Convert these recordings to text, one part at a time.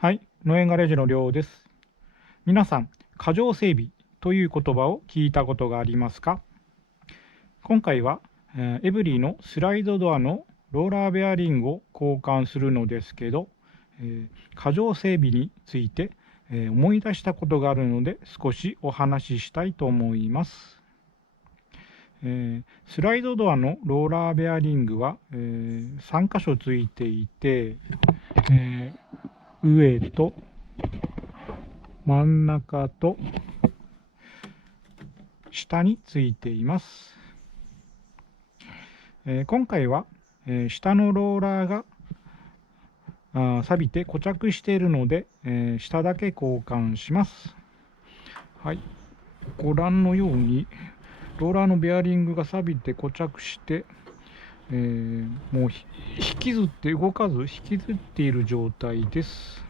はい、ノエンガレージのりょうです。皆さん、過剰整備という言葉を聞いたことがありますか？今回は、エブリィのスライドドアのローラーベアリングを交換するのですけど、過剰整備について、思い出したことがあるので少しお話ししたいと思います。スライドドアのローラーベアリングは、3箇所ついていて、上と真ん中と下についています。今回は、下のローラーが錆びて固着しているので、下だけ交換します。はい、ご覧のようにローラーのベアリングが錆びて固着して、もう引きずって動かず引きずっている状態です。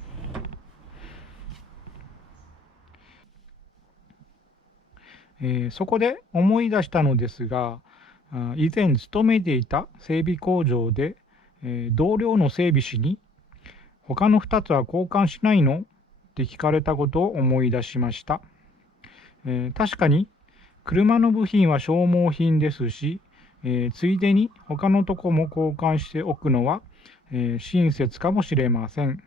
そこで思い出したのですが、以前勤めていた整備工場で、同僚の整備士に他の2つは交換しないのって聞かれたことを思い出しました。確かに車の部品は消耗品ですし、ついでに他のとこも交換しておくのは、親切かもしれません。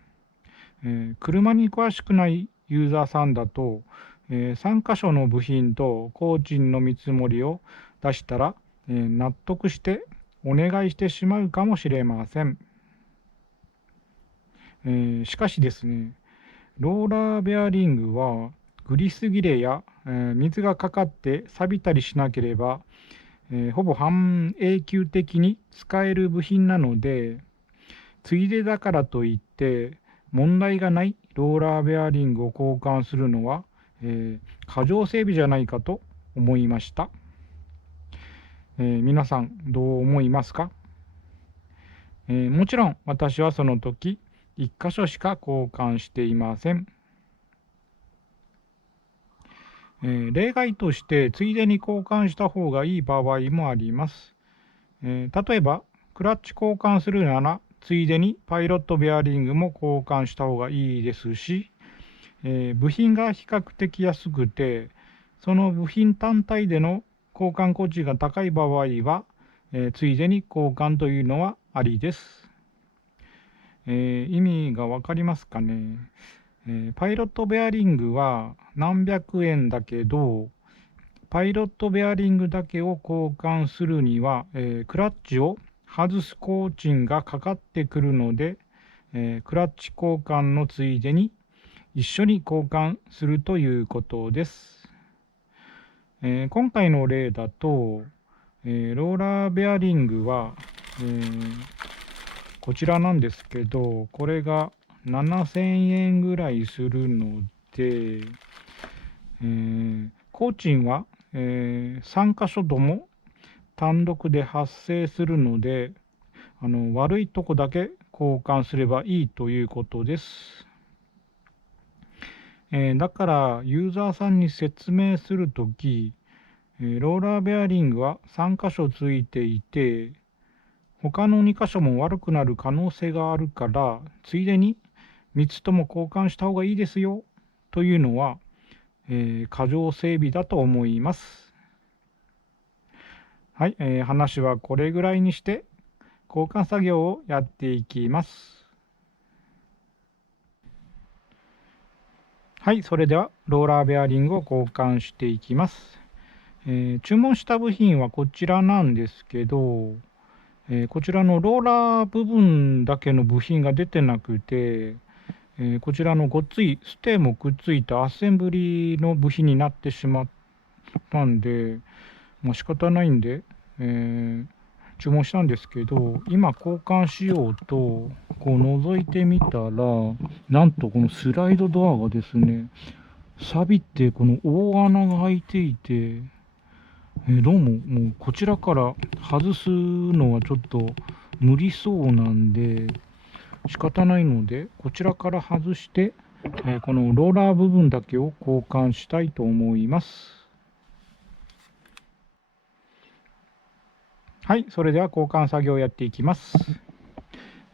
車に詳しくないユーザーさんだと、3箇所の部品と工賃の見積もりを出したら、納得してお願いしてしまうかもしれません。しかしですね、ローラーベアリングはグリス切れや、水がかかって錆びたりしなければ、ほぼ半永久的に使える部品なので、ついでだからといって問題がないローラーベアリングを交換するのは、過剰整備じゃないかと思いました。皆さんどう思いますか？もちろん私はその時1箇所しか交換していません。例外としてついでに交換した方がいい場合もあります。例えばクラッチ交換するならついでにパイロットベアリングも交換した方がいいですし、部品が比較的安くてその部品単体での交換価値が高い場合は、ついでに交換というのはありです。意味がわかりますかね？パイロットベアリングは何百円だけど、パイロットベアリングだけを交換するには、クラッチを外す工賃がかかってくるので、クラッチ交換のついでに一緒に交換するということです。今回の例だと、ローラーベアリングは、こちらなんですけど、これが7000円ぐらいするので、工賃は、3箇所とも単独で発生するので、悪いとこだけ交換すればいいということです。だからユーザーさんに説明するとき、ローラーベアリングは3箇所ついていて、他の2箇所も悪くなる可能性があるから、ついでに3つとも交換した方がいいですよというのは、過剰整備だと思います。はい、話はこれぐらいにして交換作業をやっていきます。はい、それではローラーベアリングを交換していきます。注文した部品はこちらなんですけど、こちらのローラー部分だけの部品が出てなくて、こちらのごっついステーもくっついたアッセンブリの部品になってしまったんで、仕方ないんで、注文したんですけど、今交換しようとこう覗いてみたら、なんとこのスライドドアがですね、錆びてこの大穴が開いていて、どうももうこちらから外すのはちょっと無理そうなんで仕方ないので、こちらから外して、このローラー部分だけを交換したいと思います。はい、それでは交換作業をやっていきます。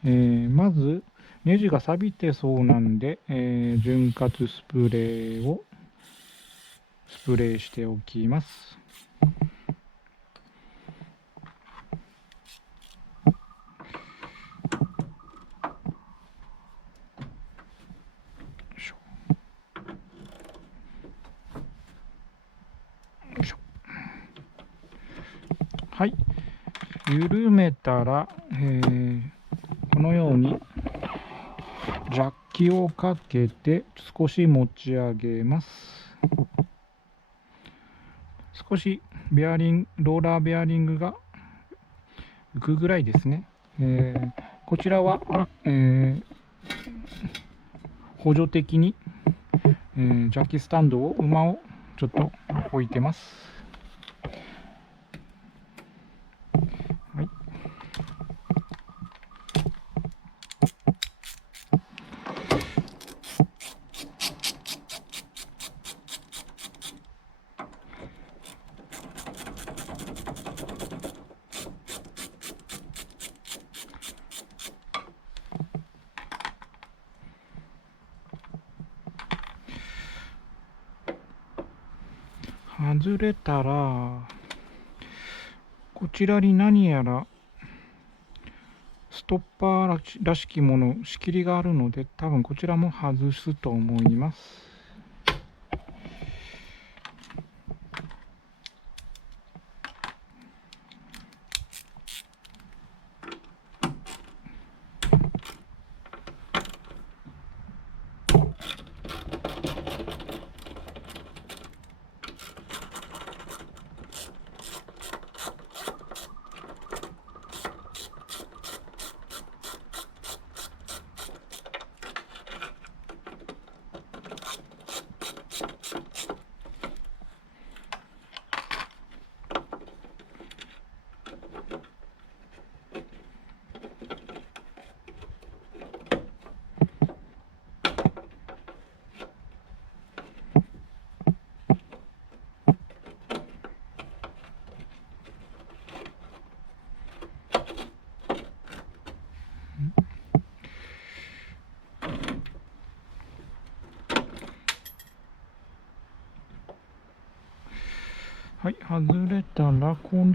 まずネジが錆びてそうなんで、潤滑スプレーをスプレーしておきます。はい、緩めたら、このようにジャッキをかけて少し持ち上げます。少しローラーベアリングが浮くぐらいですね。こちらは、補助的に、ジャッキスタンドを馬をちょっと置いてます。はい、外れたらこちらに何やらストッパーらしきもの、仕切りがあるので、多分こちらも外すと思います。はい、外れたらこ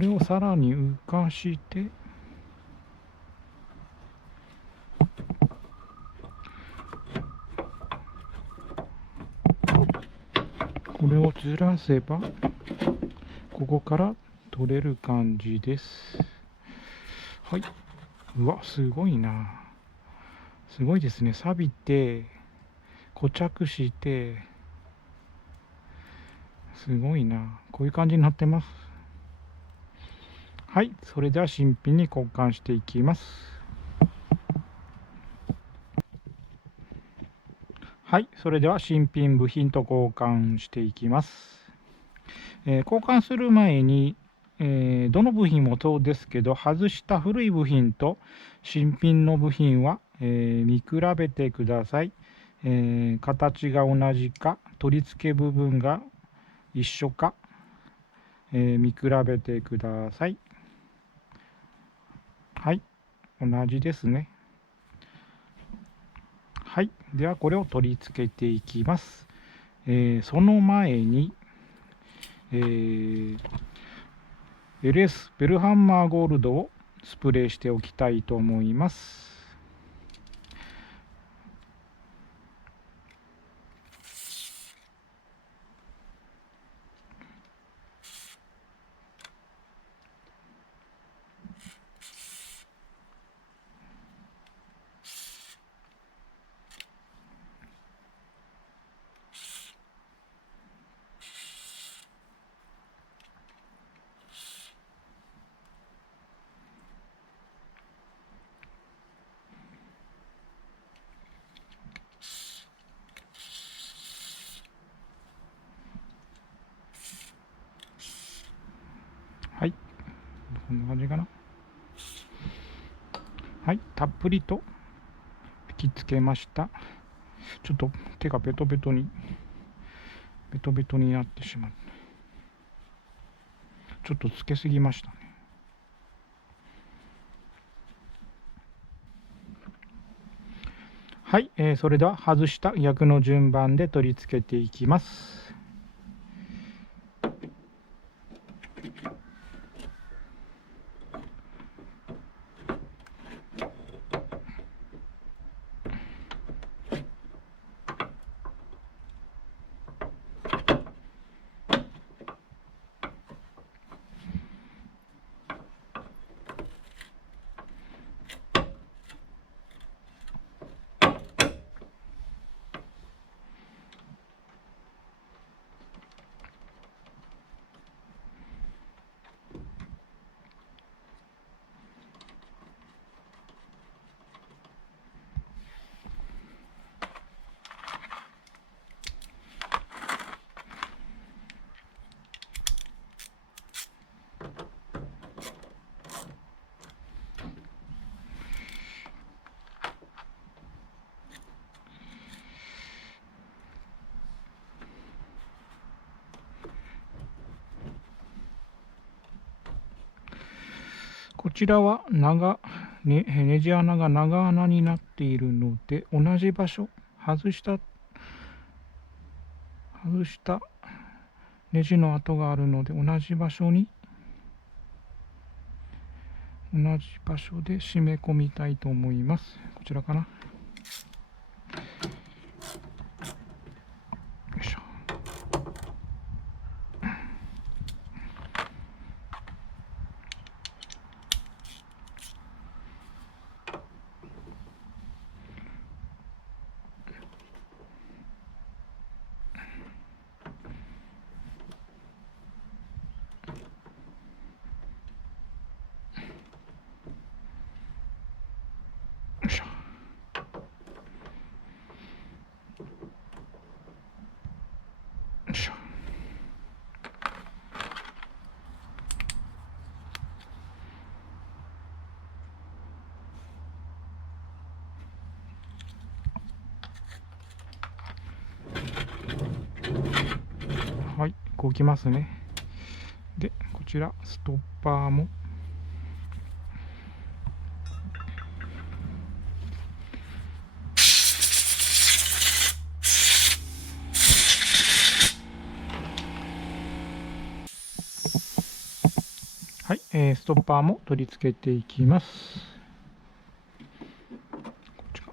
れをさらに浮かして、これをずらせばここから取れる感じです。はい、うわ、すごいな。すごいですね。錆びて固着して、すごいな。こういう感じになってます。はい、それでは新品に交換していきます。はい、それでは新品部品と交換していきます。交換する前に、どの部品もそうですけど、外した古い部品と新品の部品は、見比べてください。形が同じか、取り付け部分が一緒か、見比べてください。はい、同じですね。はい、ではこれを取り付けていきます。その前に、LS ベルハンマーゴールドをスプレーしておきたいと思います。はい、こんな感じかな。はい、たっぷりと吹きつけました。ちょっと手がベトベトになってしまう。ちょっとつけすぎましたね。はい、それでは外した逆の順番で取り付けていきます。こちらはネジ穴が長穴になっているので、同じ場所、外したネジの跡があるので、同じ場所で締め込みたいと思います。こちらかな。よいしょ。よいしょ。よいしょ。はい、動きますね。で、こちらストッパーもはい、ストッパーも取り付けていきます。こっちか。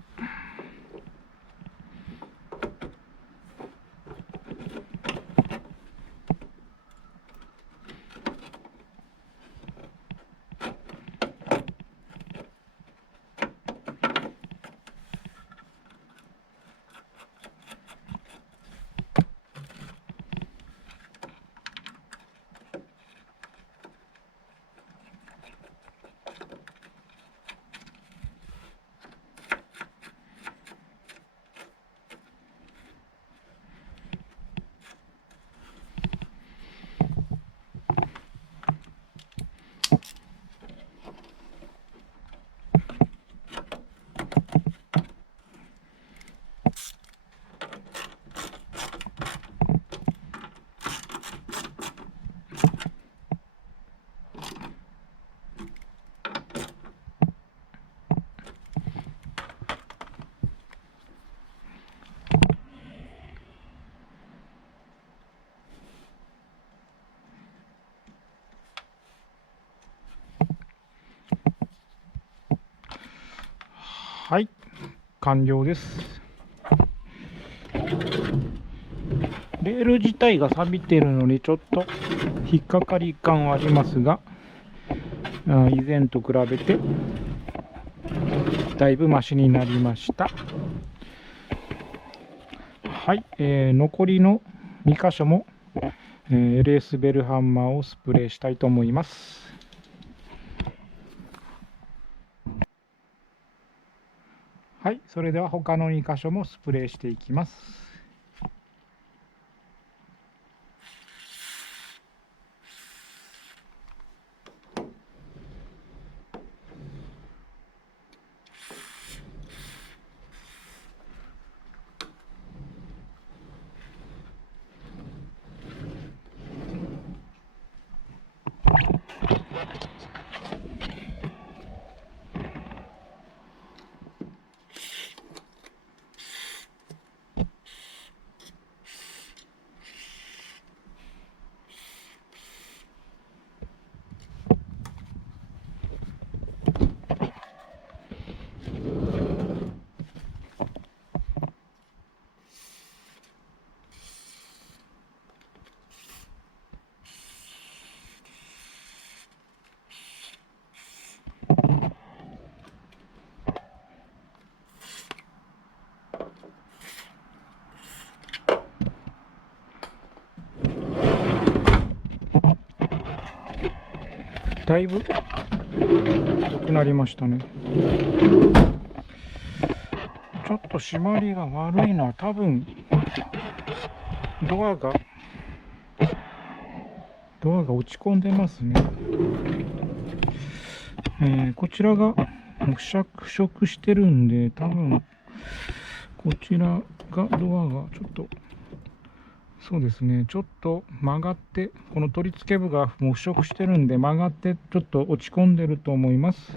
はい、完了です。レール自体が錆びているのにちょっと引っかかり感はありますが、以前と比べてだいぶマシになりました。はい、残りの2箇所も、LS ベルハンマーをスプレーしたいと思います。はい、それでは他の2箇所もスプレーしていきます。だいぶ良くなりましたね。ちょっと締まりが悪いのは多分ドアが落ち込んでますね。こちらが着色してるんで、多分こちらがドアがちょっと、そうですね、ちょっと曲がって、この取り付け部が腐食してるんで曲がってちょっと落ち込んでると思います。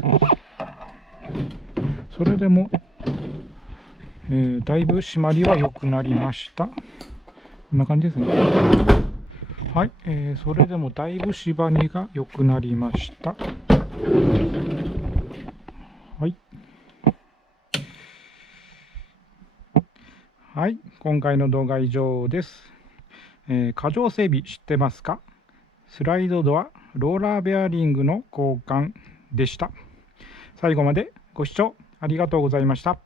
それでも、だいぶ締まりは良くなりました。こんな感じですね。はい、それでもだいぶ締まりが良くなりました。はい。はい、今回の動画は以上です。過剰整備知ってますか？スライドドア、ローラーベアリングの交換でした。最後までご視聴ありがとうございました。